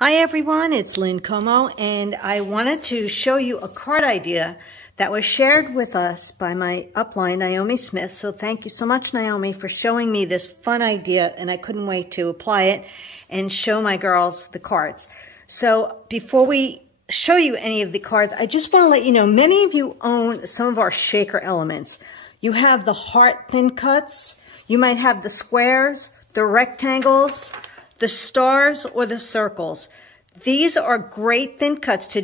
Hi everyone, it's Lynn Como, and I wanted to show you a card idea that was shared with us by my upline, Naomi Smith. So thank you so much, Naomi, for showing me this fun idea, and I couldn't wait to apply it and show my girls the cards. So before we show you any of the cards, I just want to let you know, many of you own some of our shaker elements. You have the heart thin cuts, you might have the squares, the rectangles, the stars, or the circles. These are great thin cuts to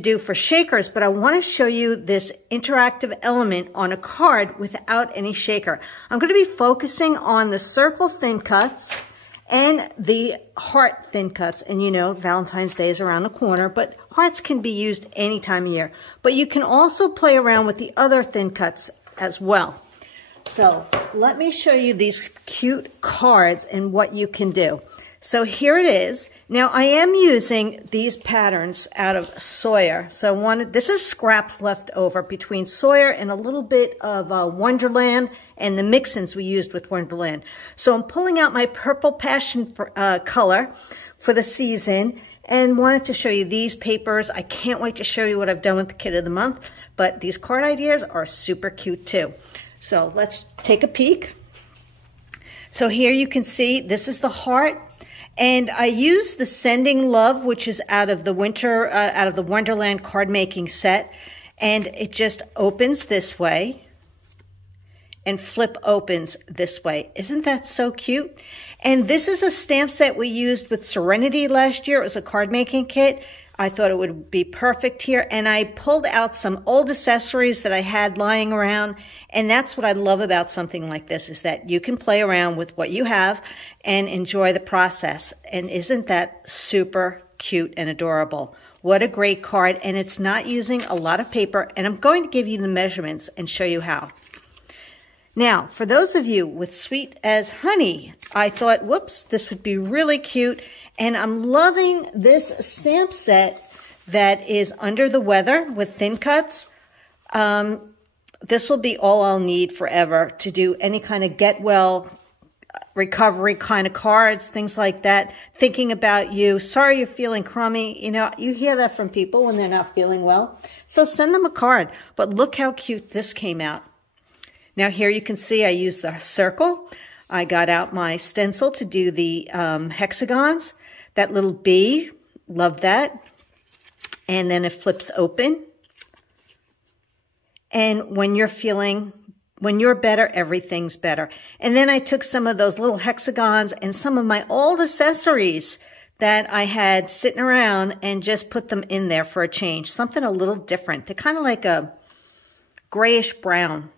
do for shakers, but I want to show you this interactive element on a card without any shaker. I'm going to be focusing on the circle thin cuts and the heart thin cuts. And you know, Valentine's Day is around the corner, but hearts can be used any time of year. But you can also play around with the other thin cuts as well. So let me show you these cute cards and what you can do. So here it is. Now I am using these patterns out of Sawyer. So this is scraps left over between Sawyer and a little bit of Wonderland and the mix-ins we used with Wonderland. So I'm pulling out my purple passion color for the season and wanted to show you these papers. I can't wait to show you what I've done with the Kit of the Month, but these card ideas are super cute too. So let's take a peek. So here you can see this is the heart. And I used the Sending Love, which is out of the Wonderland card making set. And it just opens this way and flip opens this way. Isn't that so cute? And this is a stamp set we used with Serenity last year. It was a card making kit. I thought it would be perfect here. And I pulled out some old accessories that I had lying around. And that's what I love about something like this, is that you can play around with what you have and enjoy the process. And isn't that super cute and adorable? What a great card. And it's not using a lot of paper. And I'm going to give you the measurements and show you how. Now, for those of you with Sweet as Honey, I thought, whoops, this would be really cute. And I'm loving this stamp set that is Under the Weather with thin cuts. This will be all I'll need forever to do any kind of get well, recovery kind of cards, things like that. Thinking about you, sorry you're feeling crummy. You know, you hear that from people when they're not feeling well. So send them a card. But look how cute this came out. Now here you can see I used the circle. I got out my stencil to do the hexagons. That little bee, love that. And then it flips open. And when you're better, everything's better. And then I took some of those little hexagons and some of my old accessories that I had sitting around and just put them in there for a change. Something a little different. They're kind of like a grayish brown.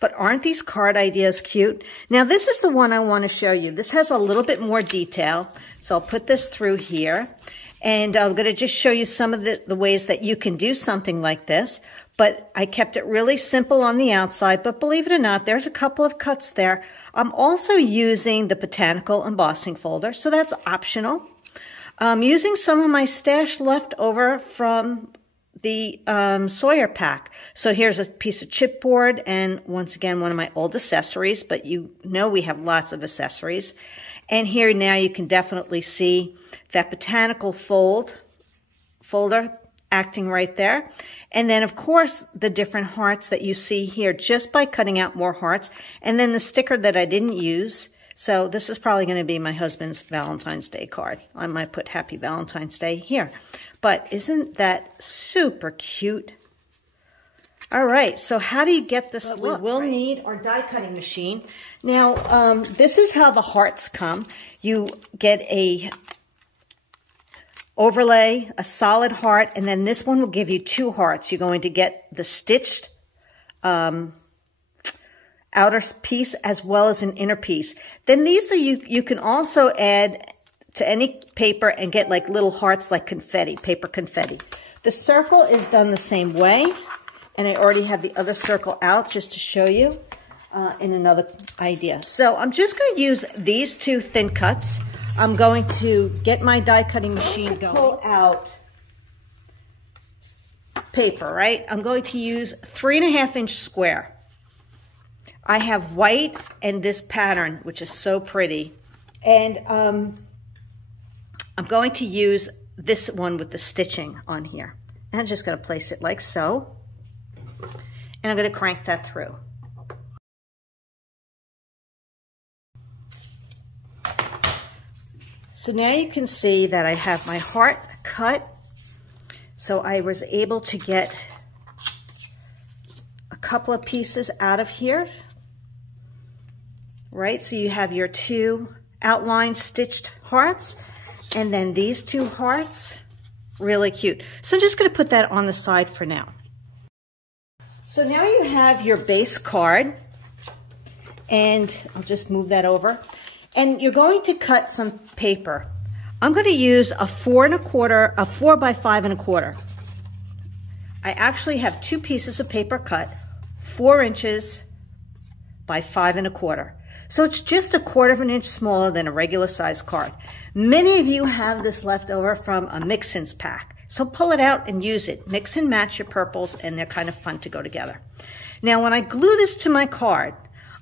But aren't these card ideas cute? Now, this is the one I want to show you. This has a little bit more detail. So I'll put this through here. And I'm going to just show you some of the ways that you can do something like this. But I kept it really simple on the outside. But believe it or not, there's a couple of cuts there. I'm also using the botanical embossing folder. So that's optional. I'm using some of my stash left over from the Sawyer pack. So here's a piece of chipboard and once again one of my old accessories, but you know we have lots of accessories. And here now you can definitely see that botanical folder acting right there. And then of course the different hearts that you see here just by cutting out more hearts. And then the sticker that I didn't use. So this is probably going to be my husband's Valentine's Day card. I might put Happy Valentine's Day here. But isn't that super cute? All right, so how do you get this look? We will need our die cutting machine. Now, this is how the hearts come. You get a overlay, a solid heart, and then this one will give you two hearts. You're going to get the stitched outer piece as well as an inner piece. Then these are you can also add to any paper and get like little hearts like confetti, paper confetti. The circle is done the same way, and I already have the other circle out just to show you in another idea. So I'm just going to use these two thin cuts. I'm going to get my die cutting machine going. Pull out paper, right? I'm going to use 3.5-inch square. I have white and this pattern, which is so pretty. And I'm going to use this one with the stitching on here. And I'm just going to place it like so. And I'm going to crank that through. So now you can see that I have my heart cut. So I was able to get a couple of pieces out of here. Right, so you have your 2 outline stitched hearts, and then these 2 hearts, really cute. So I'm just going to put that on the side for now. So now you have your base card, and I'll just move that over. And you're going to cut some paper. I'm going to use a 4 1/4, a 4 by 5 1/4. I actually have 2 pieces of paper cut, 4 inches by 5 1/4. So it's just a 1/4 inch smaller than a regular size card. Many of you have this left over from a mix-ins pack. So pull it out and use it. Mix and match your purples, and they're kind of fun to go together. Now when I glue this to my card,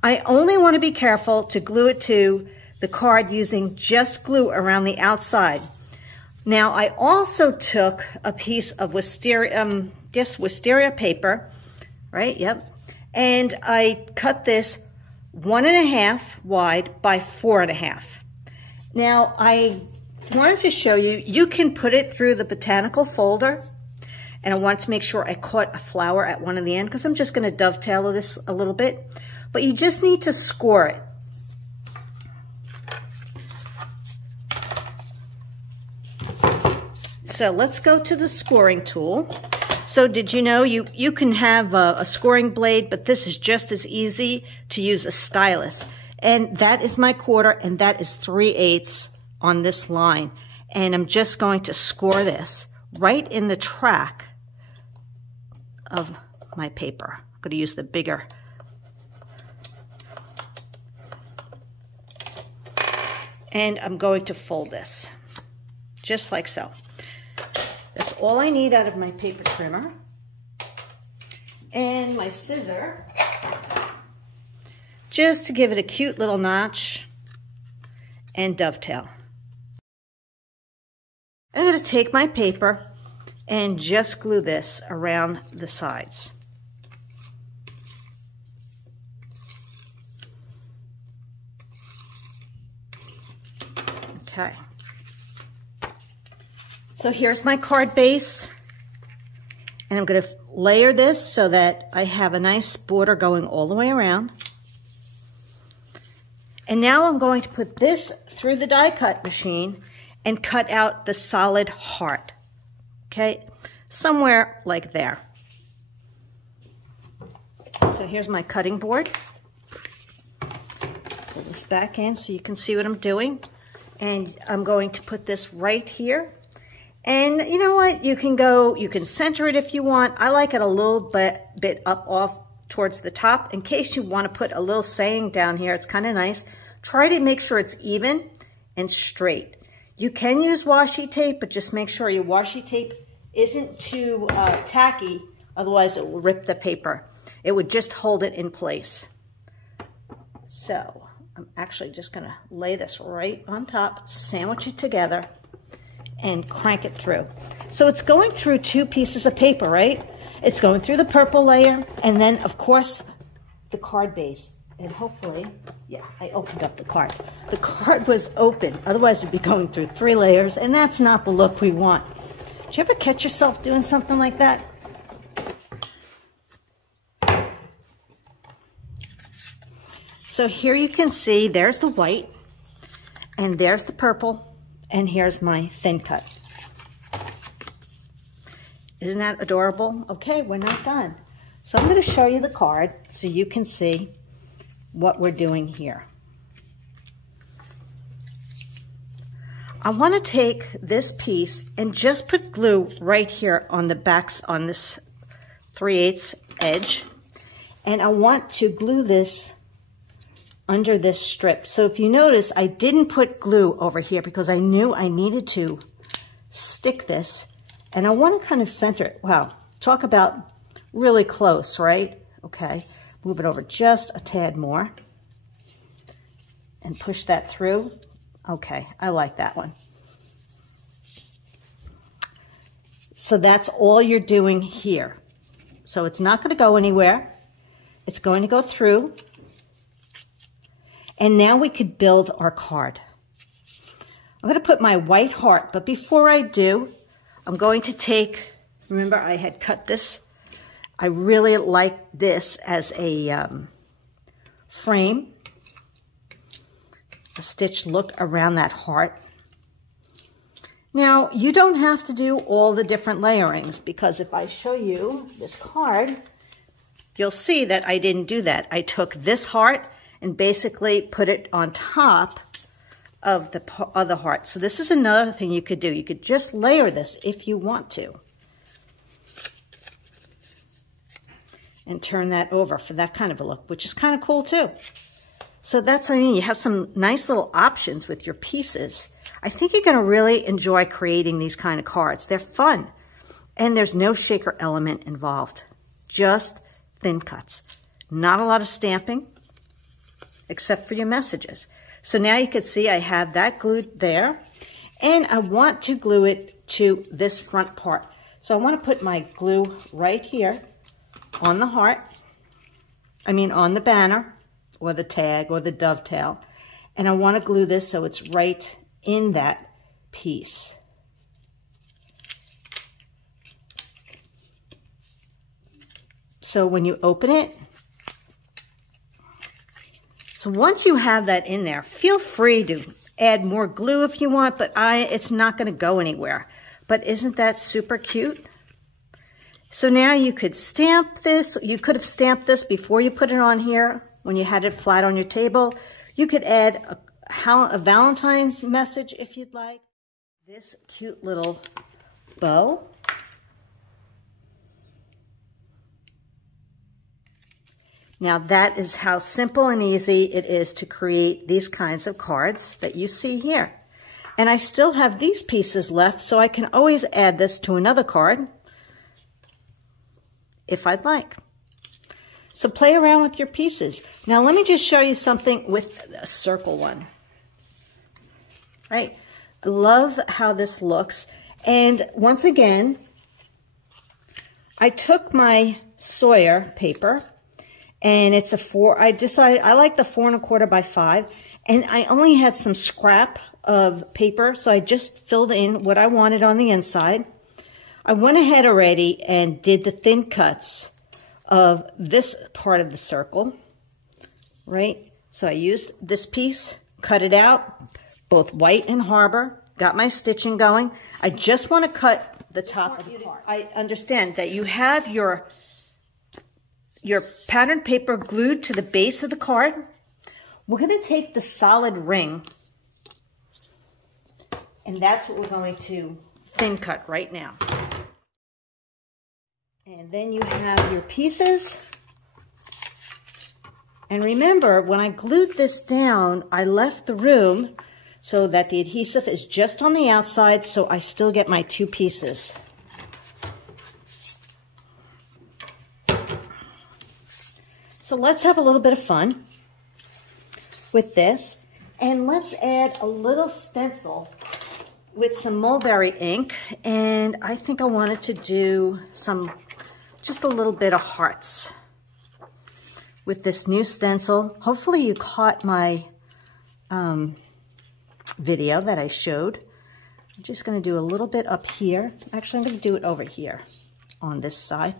I only want to be careful to glue it to the card using just glue around the outside. Now I also took a piece of wisteria paper, right? Yep. And I cut this 1 1/2 wide by 4 1/2. Now I wanted to show you, you can put it through the botanical folder, and I wanted to make sure I caught a flower at one of the end because I'm just going to dovetail this a little bit, but you just need to score it. So let's go to the scoring tool. So did you know you can have a scoring blade, but this is just as easy to use a stylus. And that is my 1/4, and that is 3/8 on this line. And I'm just going to score this right in the track of my paper. I'm going to use the bigger. And I'm going to fold this, just like so. That's all I need out of my paper trimmer. And my scissor, just to give it a cute little notch and dovetail. I'm going to take my paper and just glue this around the sides. Okay. So here's my card base, and I'm going to layer this so that I have a nice border going all the way around. And now I'm going to put this through the die cut machine and cut out the solid heart, okay? Somewhere like there. So here's my cutting board. Pull this back in so you can see what I'm doing. And I'm going to put this right here. And you know what? You can center it if you want. I like it a little bit up off towards the top in case you want to put a little saying down here. It's kind of nice. Try to make sure it's even and straight. You can use washi tape, but just make sure your washi tape isn't too tacky. Otherwise, it will rip the paper. It would just hold it in place. So I'm actually just going to lay this right on top, sandwich it together, and crank it through. So it's going through 2 pieces of paper, right? It's going through the purple layer, and then of course the card base. And hopefully, yeah, I opened up the card. The card was open, otherwise you'd be going through 3 layers, and that's not the look we want. Did you ever catch yourself doing something like that? So here you can see there's the white, and there's the purple, and here's my thin cut. Isn't that adorable? Okay, we're not done. So I'm going to show you the card so you can see what we're doing here. I want to take this piece and just put glue right here on the backs on this 3/8 edge. And I want to glue this under this strip. So if you notice, I didn't put glue over here because I knew I needed to stick this, and I want to kind of center it. Wow, talk about really close, right? Okay, move it over just a tad more and push that through. Okay, I like that one. So that's all you're doing here. So it's not going to go anywhere. It's going to go through. And now we could build our card. I'm going to put my white heart, but before I do, I'm going to take, remember I had cut this. I really like this as a frame. A stitch look around that heart. Now, you don't have to do all the different layerings, because if I show you this card, you'll see that I didn't do that. I took this heart and basically put it on top of the other heart. So this is another thing you could do. You could just layer this if you want to. And turn that over for that kind of a look, which is kind of cool too. So that's what I mean. You have some nice little options with your pieces. I think you're going to really enjoy creating these kind of cards. They're fun. And there's no shaker element involved. Just thin cuts. Not a lot of stamping, except for your messages. So now you can see I have that glued there. And I want to glue it to this front part. So I want to put my glue right here on the heart. On the banner, or the tag, or the dovetail. And I want to glue this so it's right in that piece. So when you open it, so once you have that in there, feel free to add more glue if you want, but it's not going to go anywhere. But isn't that super cute? So now you could stamp this. You could have stamped this before you put it on here when you had it flat on your table. You could add a Valentine's message if you'd like. This cute little bow. Now that is how simple and easy it is to create these kinds of cards that you see here. And I still have these pieces left, so I can always add this to another card if I'd like. So play around with your pieces. Now let me just show you something with a circle one. Right? I love how this looks. And once again, I took my Sawyer paper, and it's a 4. I like the 4 1/4 by 5, and I only had some scrap of paper, so I just filled in what I wanted on the inside. I went ahead already and did the thin cuts of this part of the circle, right? So I used this piece, cut it out, both white and Harbor, got my stitching going. I just want to cut the top of the part. I understand that you have your pattern paper glued to the base of the card. We're going to take the solid ring, and that's what we're going to thin cut right now. And then you have your pieces. And remember, when I glued this down, I left the room so that the adhesive is just on the outside, so I still get my 2 pieces. So let's have a little bit of fun with this. And let's add a little stencil with some mulberry ink. And I think I wanted to do just a little bit of hearts with this new stencil. Hopefully you caught my video that I showed. I'm just going to do a little bit up here. Actually, I'm going to do it over here on this side.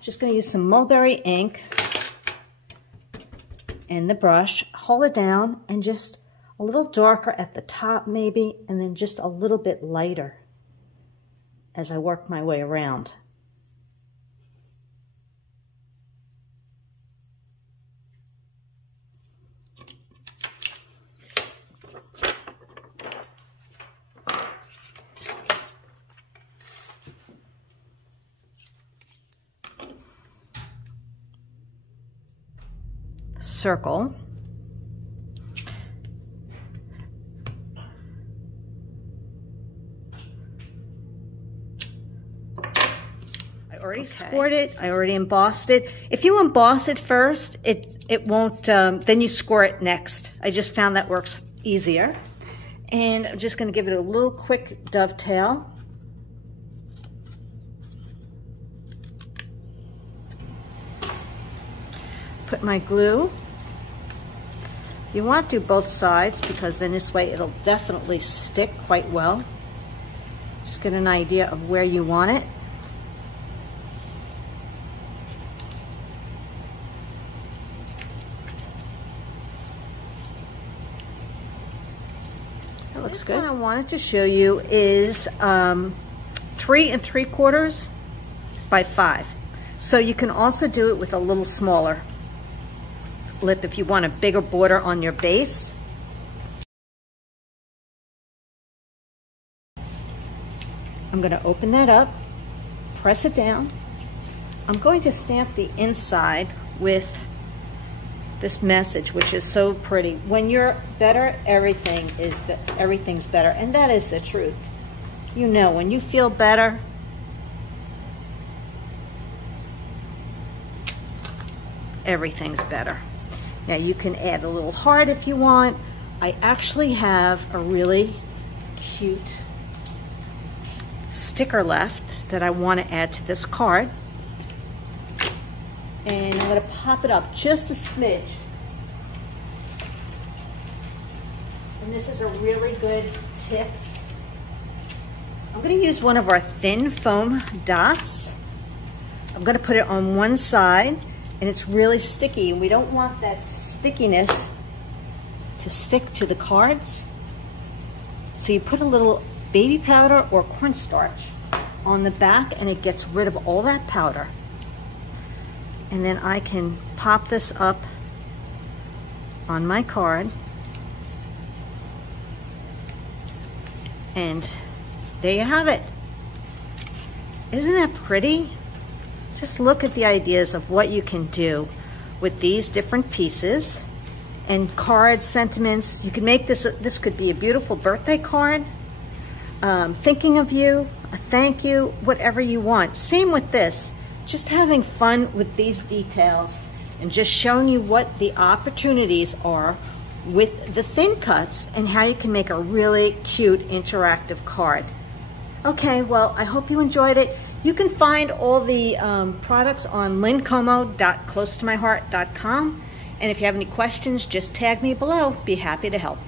Just going to use some mulberry ink and the brush, hold it down, and just a little darker at the top maybe, and then just a little bit lighter as I work my way around. Circle. I already scored it. I already embossed it. If you emboss it first, it won't, then you score it next. I just found that works easier. And I'm just going to give it a little quick dovetail. put my glue. You want to do both sides because then this way it'll definitely stick quite well. Just get an idea of where you want it. That looks good. What I wanted to show you is 3 3/4 by 5. So you can also do it with a little smaller lip if you want a bigger border on your base. I'm going to open that up, press it down. I'm going to stamp the inside with this message, which is so pretty. When you're better, everything's better, and that is the truth. You know, when you feel better, everything's better. Now you can add a little heart if you want. I actually have a really cute sticker left that I want to add to this card. And I'm going to pop it up just a smidge. And this is a really good tip. I'm going to use one of our thin foam dots. I'm going to put it on one side, and it's really sticky, and we don't want that stickiness to stick to the cards. So you put a little baby powder or cornstarch on the back, and it gets rid of all that powder. And then I can pop this up on my card, and there you have it. Isn't that pretty? Just look at the ideas of what you can do with these different pieces and cards, sentiments. You can make this could be a beautiful birthday card, thinking of you, a thank you, whatever you want. Same with this, just having fun with these details and just showing you what the opportunities are with the thin cuts and how you can make a really cute interactive card. Okay, well, I hope you enjoyed it. You can find all the products on lynncomo.closetomyheart.com. And if you have any questions, just tag me below. Be happy to help.